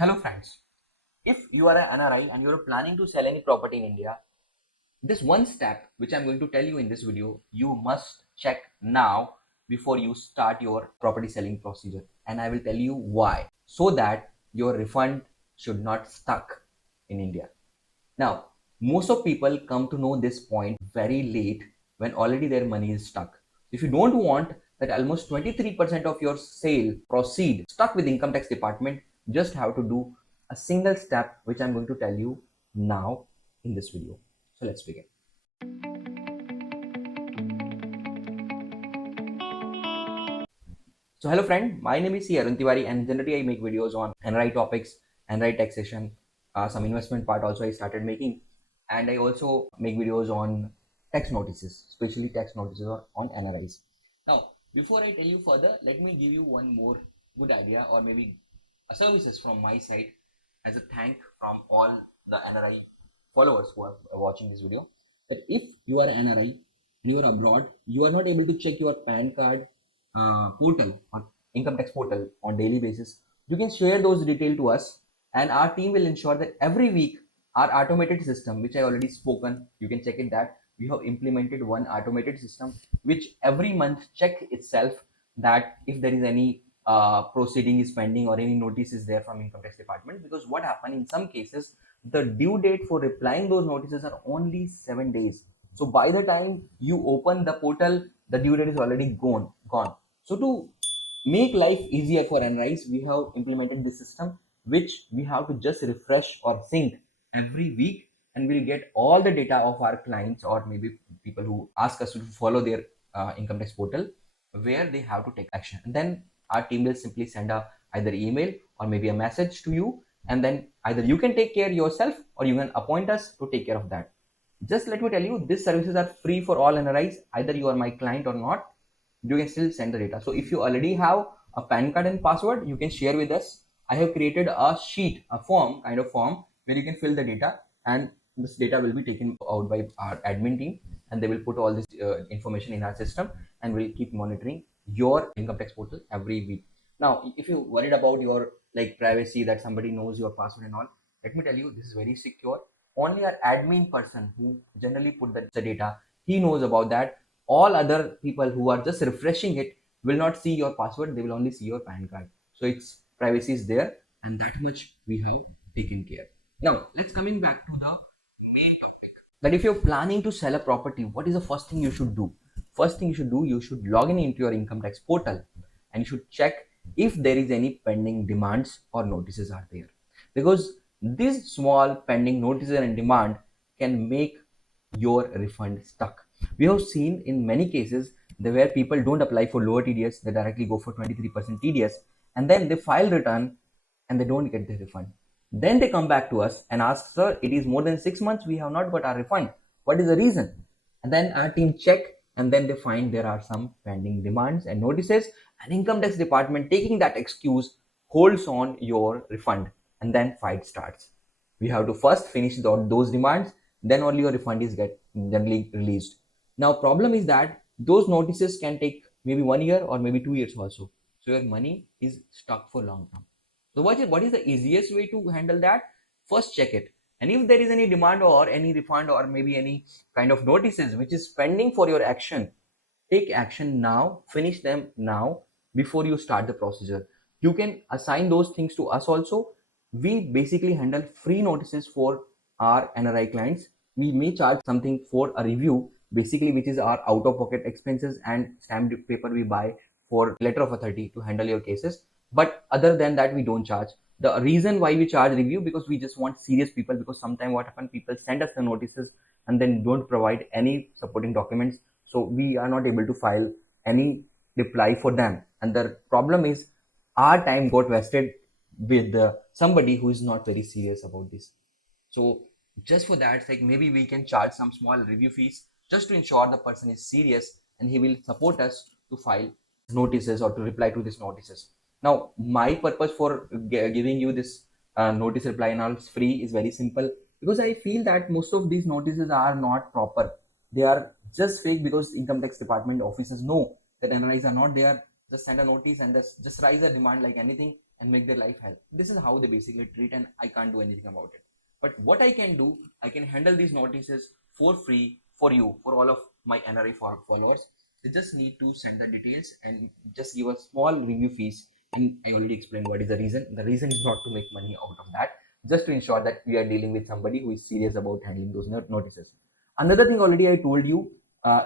Hello friends, if you are an NRI and you're planning to sell any property in India, this one step which I'm going to tell you in this video, you must check now before you start your property selling procedure. And I will tell you why, so that your refund should not stuck in India. Now, most of people come to know this point very late when already their money is stuck. If you don't want that almost 23% of your sale proceed stuck with income tax department, just have to do a single step which I'm going to tell you now in this video. So let's begin. So hello friend, my name is C. Arun Tiwari and generally I make videos on NRI topics, NRI taxation, some investment part also I started making, and I also make videos on tax notices, especially tax notices on NRIs. Now, before I tell you further, let me give you one more good idea or maybe a services from my side as a thank from all the NRI followers who are watching this video. That if you are an NRI and you are abroad, you are not able to check your PAN card portal or income tax portal on daily basis, you can share those details to us and our team will ensure that every week our automated system, which I already spoken, you can check it, that we have implemented one automated system which every month check itself that if there is any proceeding is pending or any notice is there from income tax department. Because what happened in some cases, the due date for replying those notices are only 7 days. So by the time you open the portal, the due date is already gone. So to make life easier for NRIs, we have implemented this system which we have to just refresh or sync every week, and we'll get all the data of our clients or maybe people who ask us to follow their income tax portal where they have to take action. And then our team will simply send a either email or maybe a message to you, and then either you can take care yourself or you can appoint us to take care of that. Just let me tell you, these services are free for all NRIs. Either you are my client or not, you can still send the data. So if you already have a PAN card and password, you can share with us. I have created a sheet, a form, kind of form where you can fill the data, and this data will be taken out by our admin team, and they will put all this information in our system, and we'll keep monitoring your income tax portal every week. Now, if you're worried about your like privacy, that somebody knows your password and all, let me tell you, this is very secure. Only our admin person who generally put the data, he knows about that. All other people who are just refreshing it will not see your password, they will only see your PAN card. So its privacy is there, and that much we have taken care. Now let's coming back to the main topic, that if you're planning to sell a property, what is the first thing you should do? First thing you should do, you should log in into your income tax portal and you should check if there is any pending demands or notices are there, because these small pending notices and demand can make your refund stuck. We have seen in many cases where people don't apply for lower TDS, they directly go for 23% TDS, and then they file return and they don't get the refund. Then they come back to us and ask, sir, it is more than 6 months, we have not got our refund. What is the reason? And then our team check, and then they find there are some pending demands and notices, and income tax department taking that excuse holds on your refund, and then fight starts. We have to first finish those demands, then only your refund is get generally released. Now problem is that those notices can take maybe 1 year or maybe 2 years also, so your money is stuck for long term. So what is the easiest way to handle that? First check it, and if there is any demand or any refund or maybe any kind of notices which is pending for your action, take action now, finish them now before you start the procedure. You can assign those things to us also. We basically handle free notices for our NRI clients. We may charge something for a review, basically, which is our out of pocket expenses and stamped paper we buy for letter of authority to handle your cases. But other than that, we don't charge. The reason why we charge review, because we just want serious people, because sometimes what happens, people send us the notices and then don't provide any supporting documents, so we are not able to file any reply for them, and the problem is our time got wasted with somebody who is not very serious about this. So just for that, like maybe we can charge some small review fees just to ensure the person is serious and he will support us to file notices or to reply to these notices. Now my purpose for giving you this notice reply and all free is very simple, because I feel that most of these notices are not proper. They are just fake, because income tax department officers know that NRIs are not there. Just send a notice and just raise a demand like anything, and make their life hell. This is how they basically treat, and I can't do anything about it. But what I can do, I can handle these notices for free for you, for all of my NRI followers. They just need to send the details and just give a small review fees. And I already explained what is the reason. The reason is not to make money out of that, just to ensure that we are dealing with somebody who is serious about handling those notices. Another thing already I told you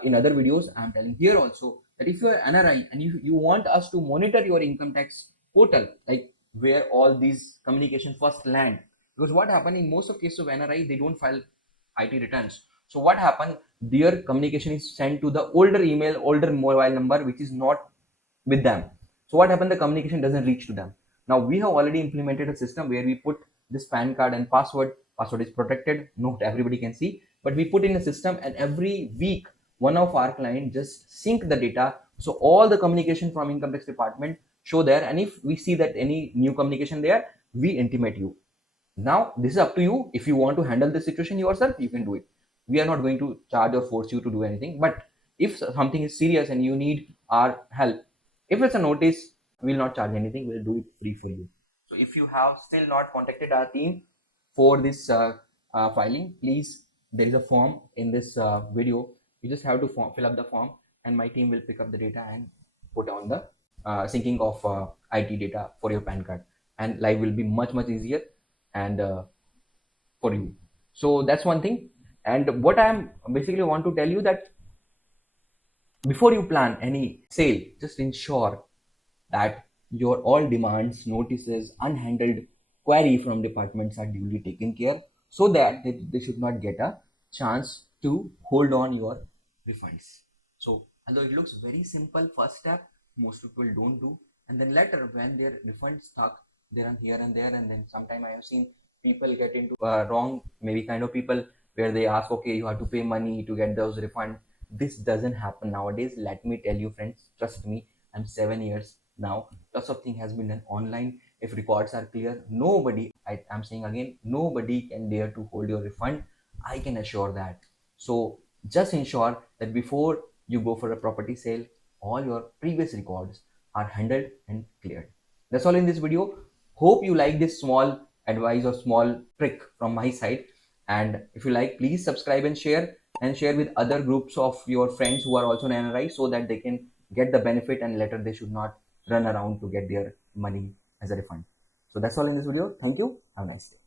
in other videos, I'm telling here also, that if you're NRI and you want us to monitor your income tax portal, like where all these communication first land, because what happened in most of cases of NRI, they don't file IT returns. So what happened, their communication is sent to the older email, older mobile number, which is not with them. So what happened, the communication doesn't reach to them. Now we have already implemented a system where we put this PAN card and password is protected, not everybody can see, but we put in a system, and every week one of our client just sync the data, so all the communication from income tax department show there, and if we see that any new communication there, we intimate you. Now this is up to you. If you want to handle the situation yourself, you can do it. We are not going to charge or force you to do anything, but if something is serious and you need our help, if it's a notice, we'll not charge anything, we'll do it free for you. So if you have still not contacted our team for this filing, please, there is a form in this video. You just have to fill up the form, and my team will pick up the data and put on the syncing of IT data for your PAN card, and life will be much easier and for you. So that's one thing. And what I'm basically want to tell you, that before you plan any sale, just ensure that your all demands, notices, unhandled query from departments are duly taken care, so that they should not get a chance to hold on your refunds. So although it looks very simple first step, most people don't do, and then later when their refund stuck, they run here and there, and then sometime I have seen people get into wrong maybe kind of people, where they ask, okay, you have to pay money to get those refund. This doesn't happen nowadays. Let me tell you, friends, trust me, I'm 7 years now. Lots of thing has been done online. If records are clear, nobody, I'm saying again, nobody can dare to hold your refund. I can assure that. So just ensure that before you go for a property sale, all your previous records are handled and cleared. That's all in this video. Hope you like this small advice or small trick from my side. And if you like, please subscribe and share with other groups of your friends who are also in NRI, so that they can get the benefit and later they should not run around to get their money as a refund. So that's all in this video. Thank you. Have a nice day.